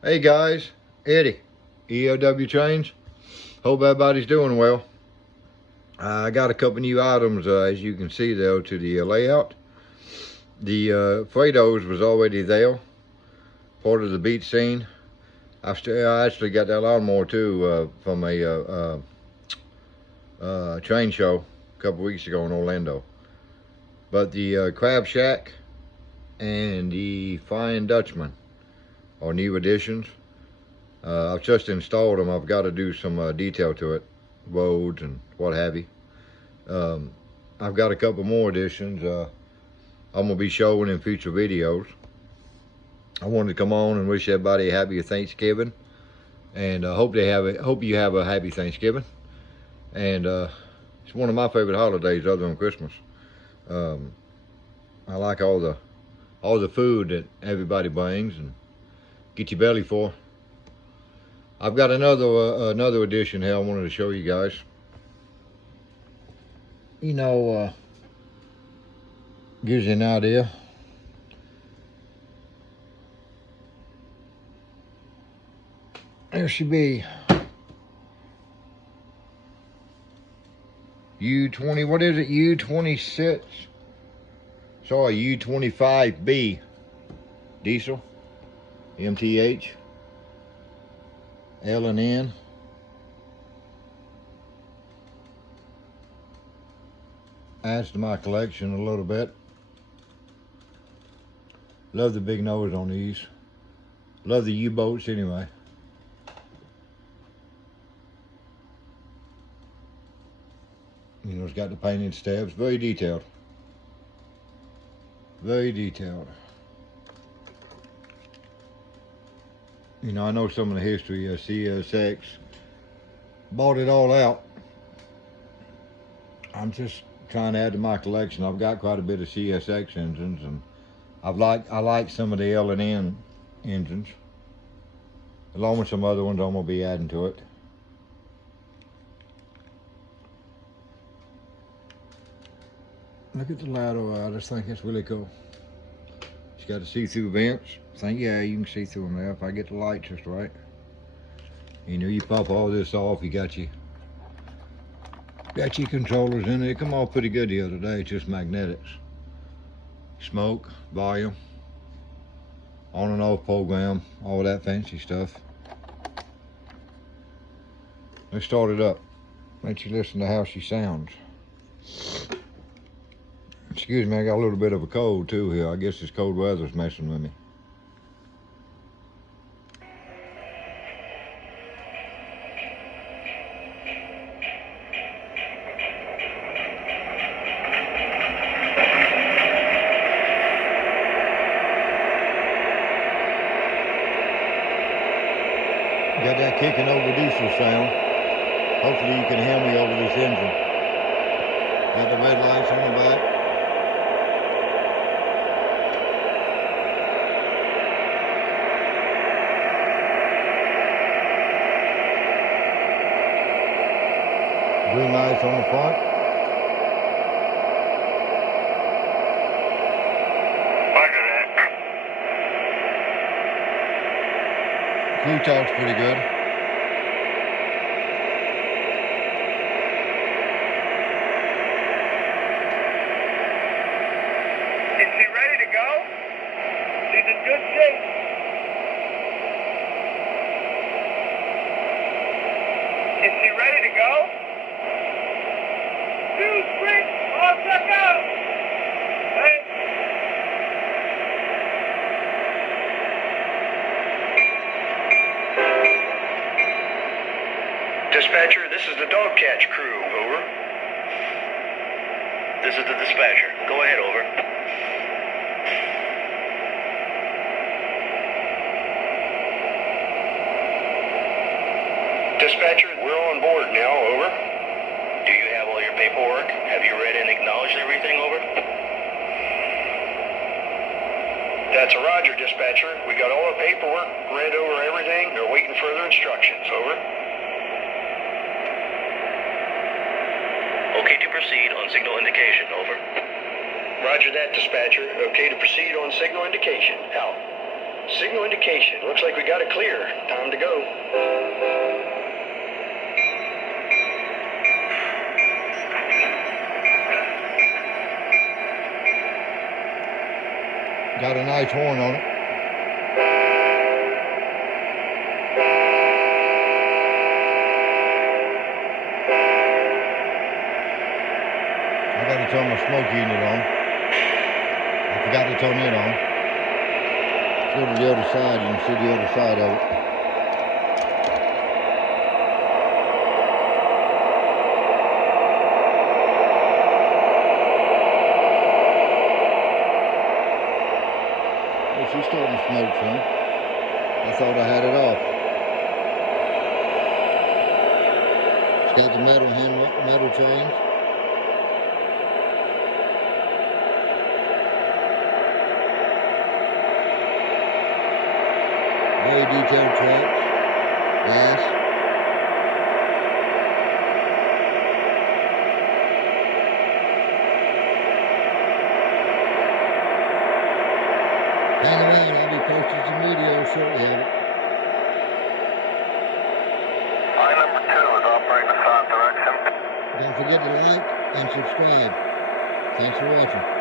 Hey guys, Eddie, EOW Trains. Hope everybody's doing well. I got a couple new items, as you can see though, to the layout. The Fredos was already there, part of the beach scene. I actually got that lawnmower too from a train show a couple weeks ago in Orlando. But the Crab Shack and the Flying Dutchman are new additions. I've just installed them. I've got to do some detail to it, roads and what have you. I've got a couple more additions I'm going to be showing in future videos. I wanted to come on and wish everybody a happy Thanksgiving, and hope you have a happy Thanksgiving. And it's one of my favorite holidays other than Christmas. I like all the food that everybody brings and get your belly for. I've got another addition here I wanted to show you guys. You know, gives you an idea. There should be U20, what is it, U26? Sorry, U25B diesel, MTH, L&N. Adds to my collection a little bit. Love the big nose on these. Love the U-boats anyway. You know, it's got the painted steps. Very detailed. Very detailed. You know, I know some of the history of CSX. Bought it all out. I'm just trying to add to my collection. I've got quite a bit of CSX engines, and I like some of the L&N engines, along with some other ones I'm gonna be adding to it. Look at the ladder. I just think it's really cool. It's got the see-through vents. I think, yeah, you can see through them there if I get the light just right. You know, you pop all this off, you got your controllers in it. They come off pretty good the other day. It's just magnetics. Smoke, volume, on and off program, all that fancy stuff. Let's start it up. Let you listen to how she sounds. Excuse me, I got a little bit of a cold too here. I guess this cold weather's messing with me. Got that kicking over diesel sound. Hopefully you can hear me over this engine. Got the red lights on the back. Green lights on the front. Roger that. Crew talk's pretty good. Is she ready to go? She's in good shape. Is she ready to go? 2, 3, all set out. Hey. Dispatcher, this is the dog catch crew, over. This is the dispatcher. Go ahead, over. Dispatcher, we're on board now, over. Do you have all your paperwork? Have you read and acknowledged everything, over? That's a roger, dispatcher. We got all our paperwork, read over everything. They're waiting further instructions, over. Okay to proceed on signal indication, over. Roger that, dispatcher. Okay to proceed on signal indication, out. Signal indication. Looks like we got it clear. Time to go. Got a nice horn on it. I got to turn my smoke unit on. I forgot to turn it on. Go to the other side, you can see the other side of it. Oh, she's starting to smoke some. I thought I had it off. It's got the metal chains. Very detailed tracks, gas. Hang around, I'll be posting some videos shortly of it. Line number 2 is operating the south direction. Don't forget to like and subscribe. Thanks for watching.